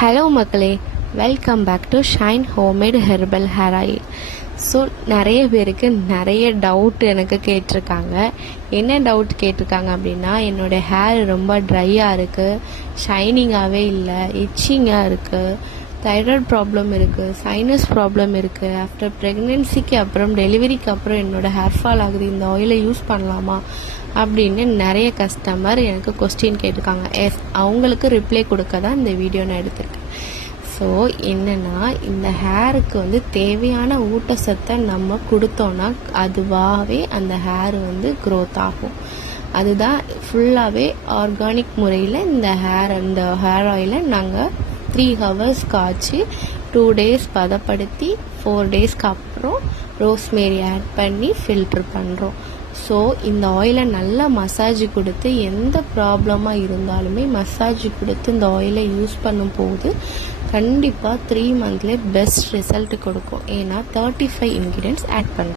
Hello மக்களே, welcome back to Shine homemade herbal hair oil. So நிறைய பேருக்கு நிறைய டவுட் எனக்கு கேட்டிருக்காங்க. என்ன டவுட் கேட்டிருக்காங்க அப்படின்னா, என்னோடய ஹேர் ரொம்ப ட்ரையாக இருக்குது, ஷைனிங்காகவே இல்லை, இச்சிங்காக இருக்குது, தைராய்டு ப்ராப்ளம் இருக்குது, சைனஸ் ப்ராப்ளம் இருக்குது, ஆஃப்டர் ப்ரெக்னென்சிக்கு அப்புறம் டெலிவரிக்கு அப்புறம் என்னோடய ஹேர் ஃபால் ஆகுது, இந்த ஆயிலை யூஸ் பண்ணலாமா அப்படின்னு நிறைய கஸ்டமர் எனக்கு கொஸ்டின் கேட்டிருக்காங்க. அவங்களுக்கு ரிப்ளை கொடுக்க தான் இந்த வீடியோ நான் எடுத்திருக்கேன். ஸோ என்னென்னா, இந்த ஹேருக்கு தேவையான ஊட்டச்சத்தை நம்ம கொடுத்தோன்னா அதுவாகவே அந்த ஹேர் க்ரோத் ஆகும். அதுதான் ஃபுல்லாகவே ஆர்கானிக் முறையில் இந்த ஹேர் ஆயிலை நாங்கள் 3 hours காய்ச்சி 2 days பதப்படுத்தி 4 daysக்கு அப்புறம் ரோஸ்மேரி ஆட் பண்ணி ஃபில்ட்ரு பண்ணுறோம். ஸோ இந்த ஆயிலை நல்லா மசாஜ் கொடுத்து, எந்த ப்ராப்ளமாக இருந்தாலுமே மசாஜ் கொடுத்து இந்த ஆயிலை யூஸ் பண்ணும்போது கண்டிப்பாக 3 monthலேயே பெஸ்ட் ரிசல்ட் கொடுக்கும். ஏன்னா 35 ingredients ஆட் பண்ணுறோம்.